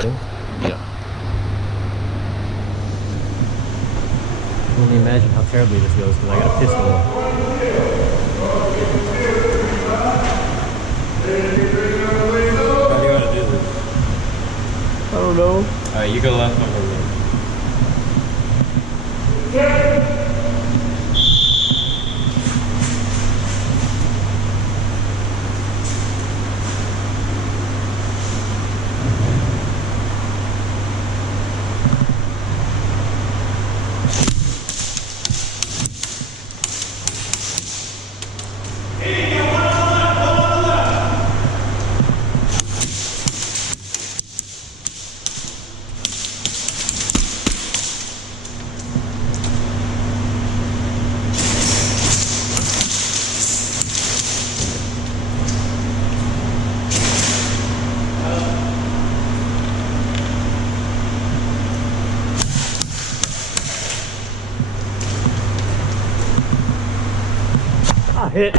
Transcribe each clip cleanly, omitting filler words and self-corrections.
recording? Yeah. I can only imagine how terribly this goes because I got a pistol. How do you want to do this? I don't know. Alright, you go left, I'll go right. Hit.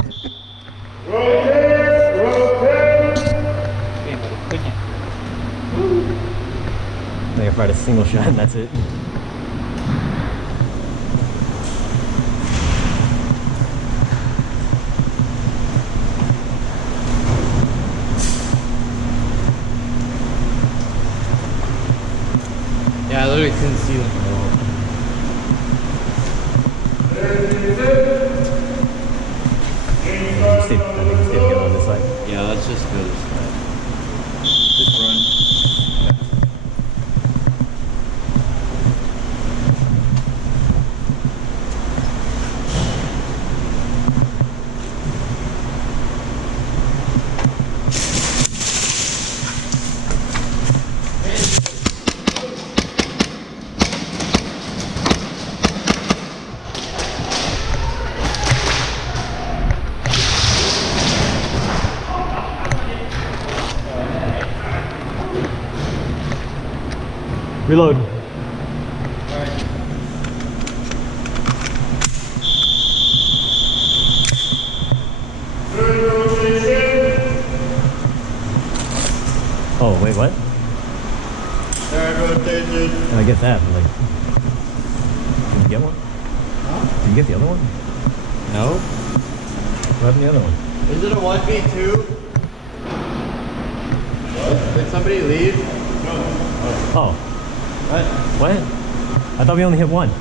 Rotate, rotate. Okay, but couldn't you? I think I fired a single shot and that's it. Yeah, I literally couldn't see them at all. I think you stay together on this side. Yeah, let's just go this way. Just run. Reload. Oh, wait, what? Third rotation. Can I get that? Like, did you get one? Huh? Did you get the other one? No? What happened to the other one? Is it a 1v2? What? Did somebody leave? Oh. What? What? I thought we only hit one. I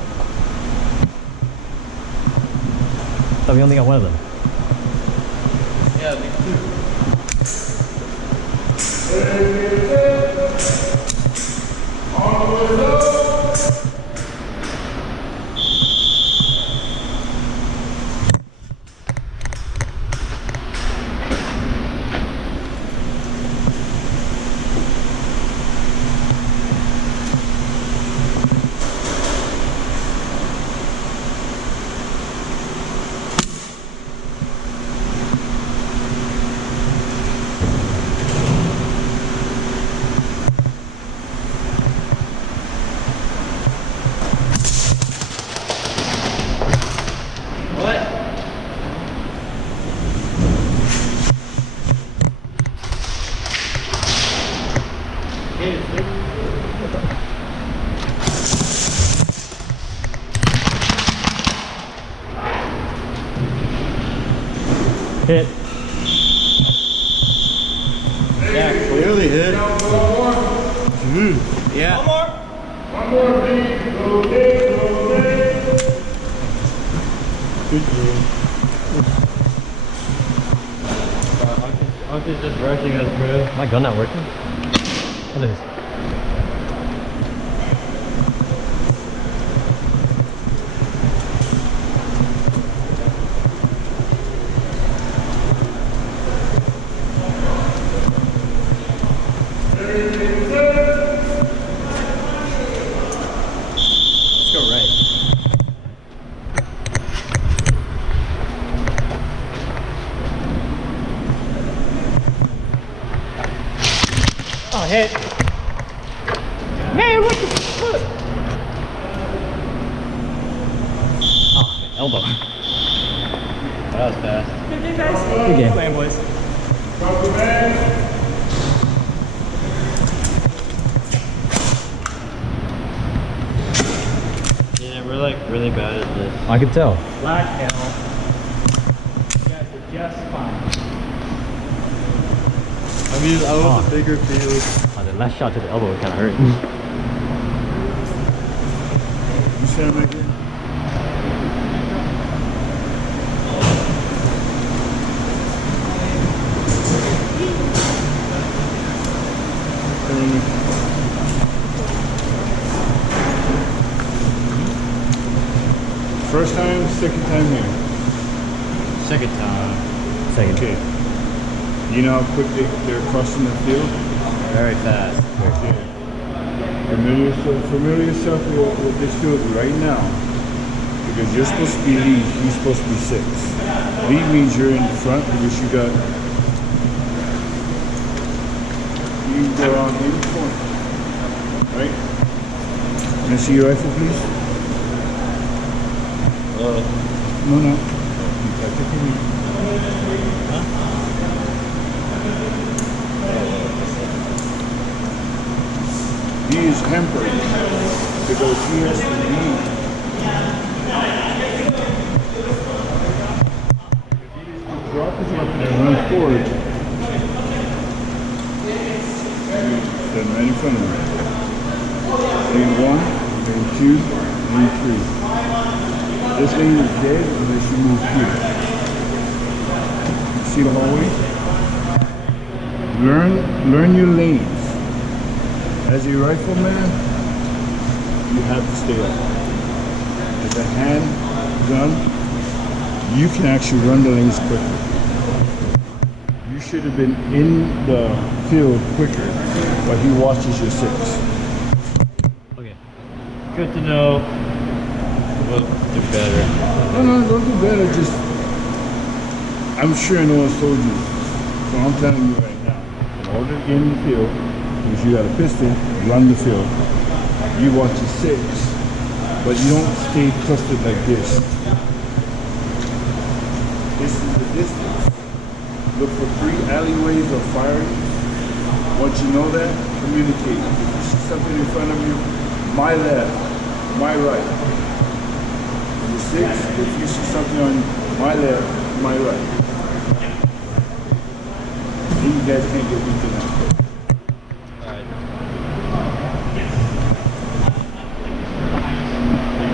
thought we only got one of them. Yeah, me Hit. Yeah, clearly hit. Yeah. One more beat. Rotate, rotate. Good job. Uncle's just rushing us, bro. My gun not working? What is? Let's go right. Oh, hit. Man, what the fuck? Oh, elbow. That was fast. Good game. Playing, boys. Drop the bag. really bad at this. I could tell. Black hell. You guys are just fine. I mean, I want a bigger field. Oh, the last shot to the elbow kind of hurt. You see him again? First time, second time here. Second time. Second. Okay. You know how quick they're crossing the field? Very fast. Okay. Familiar yourself with this field right now. Because you're supposed to be lead, you're supposed to be 6. Lead means you're in front because you can go around any corner. Right? Can I see your rifle, please? No. You got to take it. He is hampered because he has to lead. Drop his weapon and run forward. Stand right in front of him. Lane 1, lane 2, lane 3. This lane is dead unless you move here. See the hallway? Learn your lanes. As a rifleman, you have to stay up. As a handgun, you can actually run the lanes quicker. You should have been in the field quicker, but he watches your 6. Okay. Good to know. We'll do better. No, don't do better. Just, I'm sure no one's told you. So I'm telling you right now. In order to get in the field, because you got a pistol, run the field. You watch your 6, but you don't stay clustered like this. This is the distance. Look for 3 alleyways of firing. Once you know that, communicate. If you see something in front of you, my left, my right. And the 6, if you see something on my left, my right. Then you guys can't get beat tonight.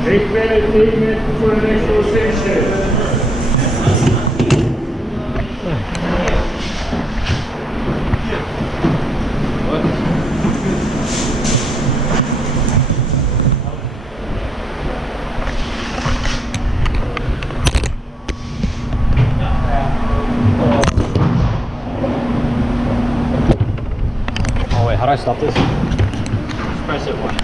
Take minutes before the next rotation. Oh wait, how do I stop this? Just press it once.